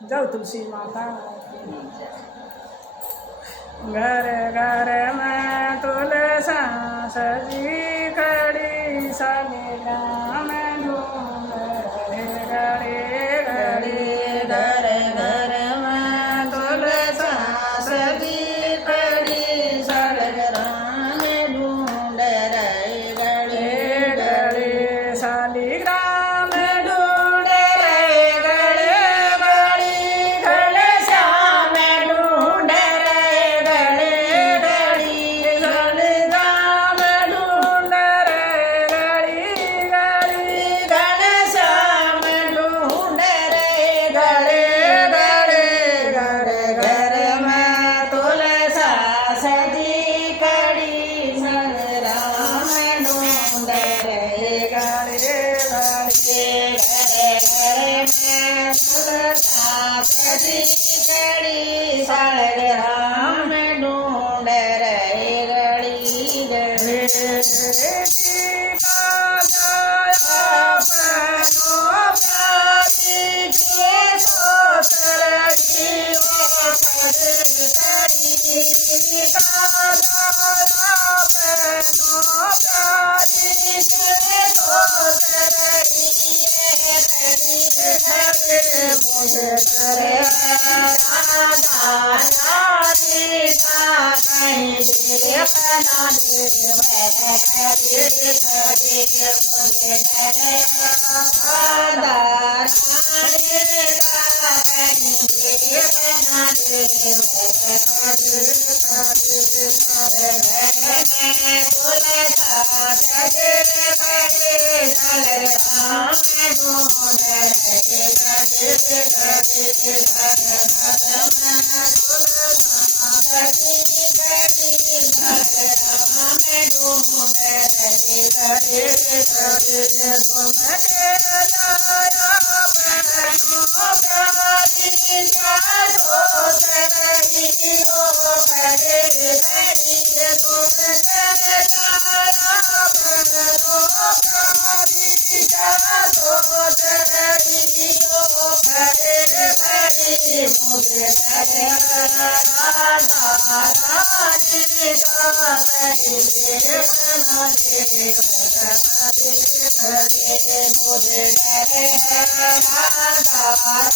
जाओ तुलसी माता घर घर में तुलसा सजी खड़ी सगे राम ढूंढ रहे घड़ी घड़ी घर घर में तुलसा सजी खड़ी सगे राम ढूंढ रहे घड़ी घड़ी शालिग्राम ढूंढ रहे घड़ी घड़ी घड़े श्याम ढूंढ रहे घड़ी घड़ी शालिग्राम ढूंढ रहे घड़ी घड़ी घड़े श्याम ढूंढ रहे घड़ी घड़ी घर घर में तुलसा सजी खड़ी सगे राम ढूंढ रहे घड़ी घड़ी घर घर में तुलसा सजी खड़ी सगे राम ढूंढ रहे घड़ी घड़ी सीता जाया पनो प्यारी के सोतरही ओ खड़ी खड़ी सीता जाया पनो प्यारी के सोतरही खड़ी खड़ी मुझे करे राधा रानी का कहीं देखना दे मैं खड़ी खड़ी मुझे करे राधा रानी का कहीं देखना दे मैं खड़ी खड़ी घर में तुलसा सजे खड़ी सगे राम ढूंढ रहे घड़ी घड़ी घर घर में तुलसा सजी खड़ी सगे राम ढूंढ रहे घड़ी घड़ी तुम के जाया बहनों प्यारी क्या सोच रही हो खड़ी खड़ी तुम के जाया बहनों प्यारी क्या सोच रही हो खड़ी खड़ी मुझे करे राधा रानी का कहीं देखना दे खड़ी खड़ी मुझे करे राधा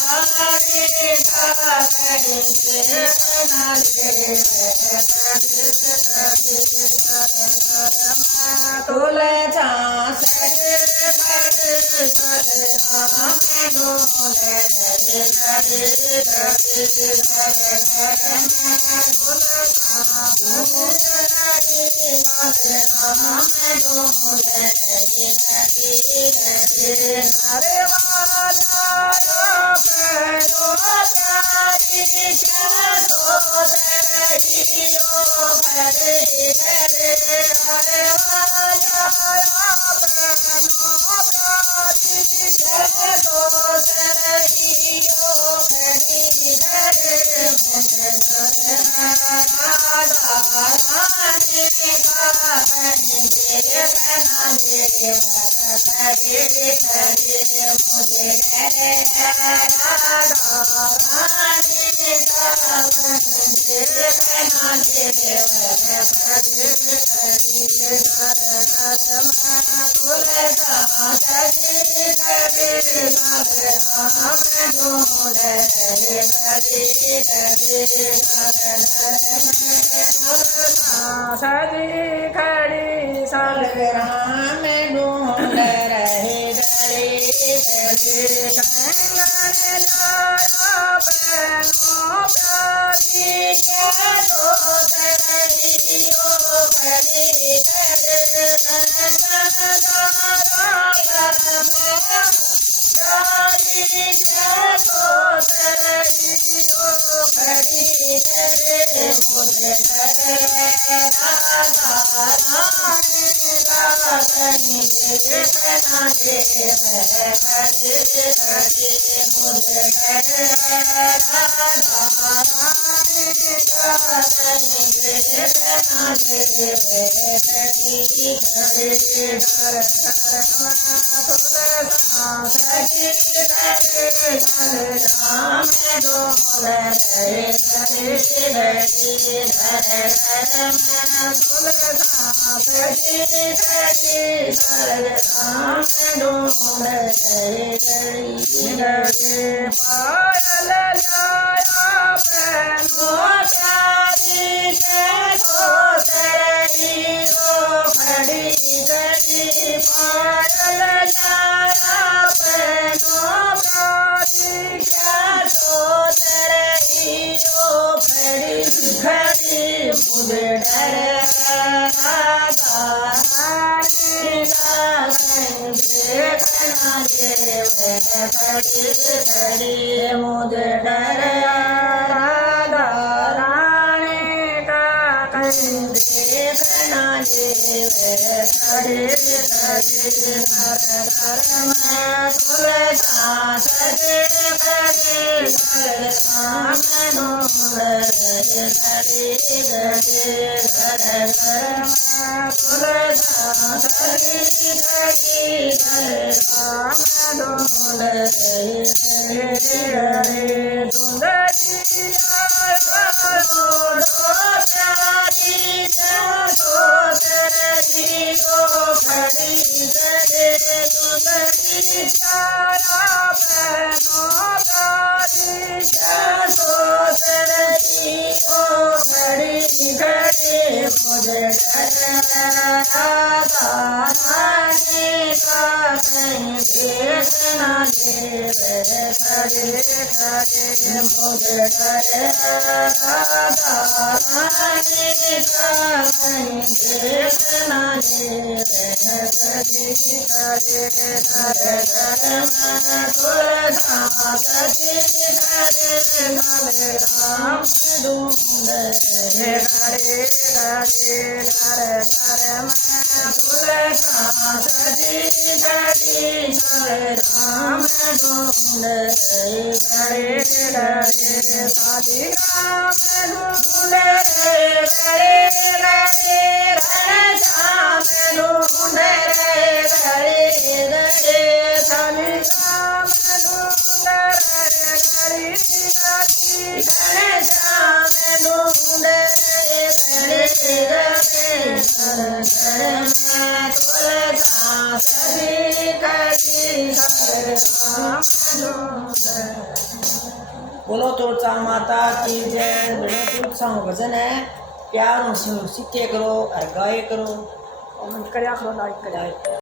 रानी का कहीं देखना दे खड़ी खड़ी घर घर में तुलसा सजे खड़ी सगे राम ढूंढ रहे घड़ी घड़ी घर घर में तुलसा ढूंढ रही सगे राम ढूंढ रहे घड़ी घड़ी हरे वाला पैरो प्यारी क्या सोच रही हो घड़ी घड़ी हरे वाला पैरो प्यारी क्या सोच रही हो घड़ी घड़ी मुझे राधा रानी का कहीं देखना दे खड़ी खड़ी मुझे राधा रानी का कहीं देखना दे खड़ी खड़ी घर घर में तुलसा सजी खड़ी सगे राम ढूंढ रहे घड़ी घड़ी घर घर में तुलसा सजी खड़ी सगे राम ढूंढ रहे घड़ी घड़ी कंगन जाया बहनों प्यारी क्या सोच रही हो घड़ी घड़ी कंगन जाया बहनों प्यारी क्या सोच रही हो घड़ी घड़ी मुझे करे राधा रानी का कहीं देखना दे मैं खड़ी खड़ी मुझे करे राधा रानी का कहीं देखना दे मैं खड़ी खड़ी घर घर में तुलसा सजी करे हरे राम डोल रहे घड़ी घड़ी घर घर में तुलसा सजी करे हरे राम डोल रहे घड़ी घड़ी पायल जाया बहनो प्यारी से सोतरई ओ खड़ी घड़ी पायल जाया बहनो प्यारी क्या सोतरई ओ खड़ी घड़ी मुझे डर राधा रानी का देखना ये खड़ी खड़ी मुझे डर राधा रानी का देखना ये खड़ी खड़ी घर घर में तुलसा सजे खड़ी घर राम ढूंढ रहे घड़ी घड़ी घर घर में तुलसा सजी खड़ी घर राम ढूंढ रहे घड़ी सुंदरी प्यारी सोतरई ओ खड़ी घड़ी सुंदरी प्यारा बहनो प्यारी सोतरई ओ खड़ी घड़ी मुझे डर राधा रानी का कहीं देखना देवे खड़े खड़े मुझे डर राधा रानी का कहीं देखना देवे खड़ी खड़े घर घर में तुलसा सजी खड़े घरे राम ढूंढ रहे घरे घरे घर घर में तुलसा सजी खड़ी घर राम ढूंढ रहे घरे घरे साली राम ढूंढ रहे घरे घरे रण श्याम ढूंढ रहे घरे घरे साली राम ढूंढ रहे घड़ी घड़ी रण श्याम ढूंढ रहे घरे घरे घर घर में तुलसा सजी खड़ी घर राम ढूंढ बोलो तुलसा माता की जय। बड़ो तुलसा भजन है, प्यार से सीखे करो और गाए करो। करो लाइक करो।